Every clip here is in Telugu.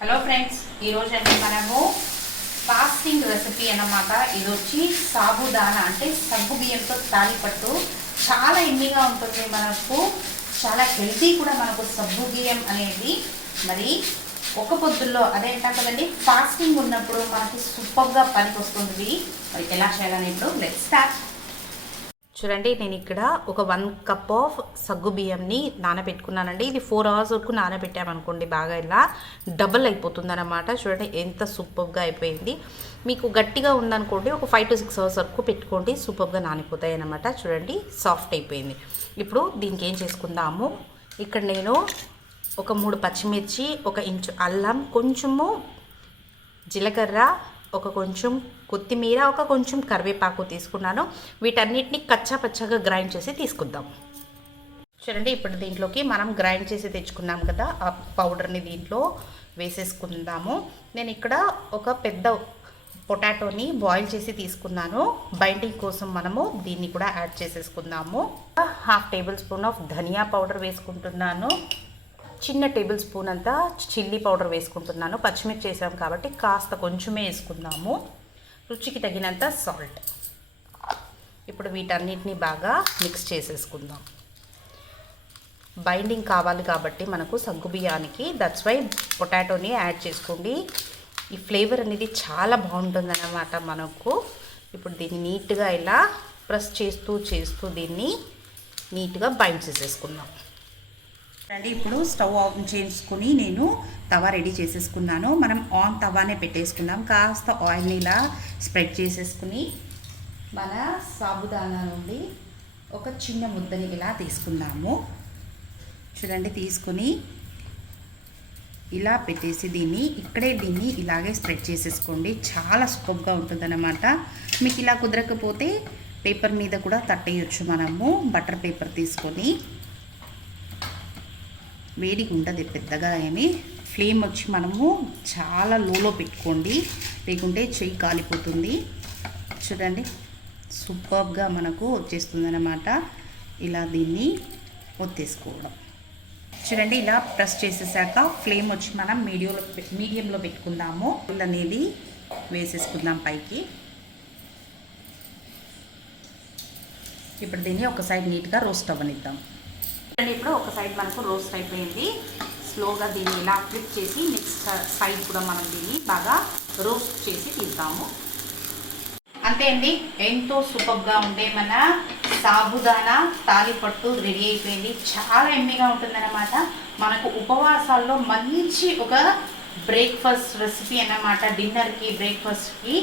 హలో ఫ్రెండ్స్, ఈరోజు అంటే మనము ఫాస్టింగ్ రెసిపీ అన్నమాట. ఇది వచ్చి సాబుదానా అంటే సగ్గు బియ్యంతో తాలిపట్టు. చాలా ఎమ్మిగా ఉంటుంది, మనకు చాలా హెల్తీ కూడా మనకు సగ్గు బియ్యం అనేది. మరి ఒక పొద్దుల్లో అదేంటా కదండి, ఫాస్టింగ్ ఉన్నప్పుడు మనకి సూపర్గా పనికి వస్తుంది. మరి ఎలా చేయాలని ఇప్పుడు లెట్స్ స్టార్ట్. చూడండి, నేను ఇక్కడ ఒక 1 కప్ ఆఫ్ సగ్గు బియ్యంని నానబెట్టుకున్నానండి. ఇది 4 అవర్స్ వరకు నానబెట్టామనుకోండి, బాగా ఇలా డబుల్ అయిపోతుంది అన్నమాట. చూడండి ఎంత సూపర్గా అయిపోయింది. మీకు గట్టిగా ఉందనుకోండి, ఒక 5 to 6 అవర్స్ వరకు పెట్టుకోండి, సూపర్గా నానిపోతాయి అన్నమాట. చూడండి సాఫ్ట్ అయిపోయింది. ఇప్పుడు దీనికి ఏం చేసుకుందాము. ఇక్కడ నేను ఒక 3 పచ్చిమిర్చి, 1 ఇంచు అల్లం, కొంచెము జీలకర్ర, ఒక కొంచెం కొత్తిమీర, ఒక కొంచెం కరివేపాకు తీసుకున్నాను. వీటన్నిటిని కచ్చా పచ్చగా గ్రైండ్ చేసి తీసుకుందాం. చూడండి, ఇప్పుడు దీంట్లోకి మనం గ్రైండ్ చేసి తెచ్చుకున్నాం కదా, ఆ పౌడర్ని దీంట్లో వేసేసుకుందాము. నేను ఇక్కడ ఒక పెద్ద పొటాటోని బాయిల్ చేసి తీసుకున్నాను. బైండింగ్ కోసం మనము దీన్ని కూడా యాడ్ చేసేసుకుందాము. 1/2 table spoon of dhania powder వేసుకుంటున్నాను. చిన్న టేబుల్ స్పూన్ అంతా చిల్లీ పౌడర్ వేసుకుంటున్నాను. పచ్చిమిర్చి వేసాం కాబట్టి కాస్త కొంచెమే వేసుకుందాము. రుచికి తగినంత సాల్ట్. ఇప్పుడు వీటన్నిటిని బాగా మిక్స్ చేసేసుకుందాం. బైండింగ్ కావాలి కాబట్టి మనకు సగ్గు బియ్యానికి, దట్స్ వై పొటాటోని యాడ్ చేసుకోండి. ఈ ఫ్లేవర్ అనేది చాలా బాగుంటుందన్నమాట మనకు. ఇప్పుడు దీన్ని నీట్గా ఇలా ప్రెస్ చేస్తూ దీన్ని నీట్గా బైండ్ చేసేసుకుందాం. అండి, ఇప్పుడు స్టవ్ ఆన్ చేసుకుని నేను తవా రెడీ చేసేసుకున్నాను. మనం ఆన్ తవానే పెట్టేసుకుందాం. కాస్త ఆయిల్ని ఇలా స్ప్రెడ్ చేసేసుకుని మన సాబుదానా నుండి ఒక చిన్న ముద్దని ఇలా తీసుకుందాము. చూడండి, తీసుకుని ఇలా పెట్టేసి దీన్ని ఇలాగే స్ప్రెడ్ చేసేసుకోండి. చాలా సూపర్గా ఉంటుందన్నమాట. మీకు ఇలా కుదరకపోతే పేపర్ మీద కూడా తట్టేయచ్చు. మనము బటర్ పేపర్ తీసుకొని, వేడిగా ఉంటుంది పెద్దగా ఏమి. ఫ్లేమ్ వచ్చి మనము చాలా లోలో పెట్టుకోండి, లేకుంటే చెయ్యి కాలిపోతుంది. చూడండి, సూపర్గా మనకు వచ్చేస్తుంది అన్నమాట. ఇలా దీన్ని ఒత్తేసుకోవడం. చూడండి, ఇలా ప్రెస్ చేసేసాక ఫ్లేమ్ వచ్చి మనం మీడియంలో పెట్టుకుందాము. ఇలా అనేది వేసేసుకుందాం పైకి. ఇప్పుడు దీన్ని ఒక సైడ్ నీట్గా రోస్ట్ అవ్వనిద్దాం. ఇప్పుడు ఒక సైడ్ మనకు రోస్ట్ అయిపోయింది. స్లోగా దీన్ని ఇలా ఫ్లిప్ చేసి నెక్స్ట్ సైడ్ కూడా మనం దీన్ని బాగా రోస్ట్ చేసి తీద్దాము. అంతే అండి, ఎంతో సూపర్గా ఉండే మన సాబుదానా తాలిపట్టు రెడీ అయిపోయింది. చాలా ఎమ్మిగా ఉంటుందన్నమాట. మనకు ఉపవాసాల్లో మంచి ఒక బ్రేక్ఫాస్ట్ రెసిపీ అన్నమాట. డిన్నర్కి, బ్రేక్ఫాస్ట్కి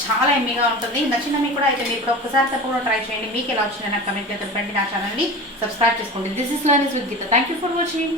చాలా ఎమ్మిగా ఉంటుంది. నచ్చిన మీకు కూడా అయితే మీరు కూడా ఒక్కసారి తప్పకుండా ట్రై చేయండి. మీకు ఎలా వచ్చింది నాకు కమెంట్లో తెలపండి. నా ఛానల్ని సబ్స్క్రైబ్ చేసుకోండి. This is learning with Geetha. Thank you for watching.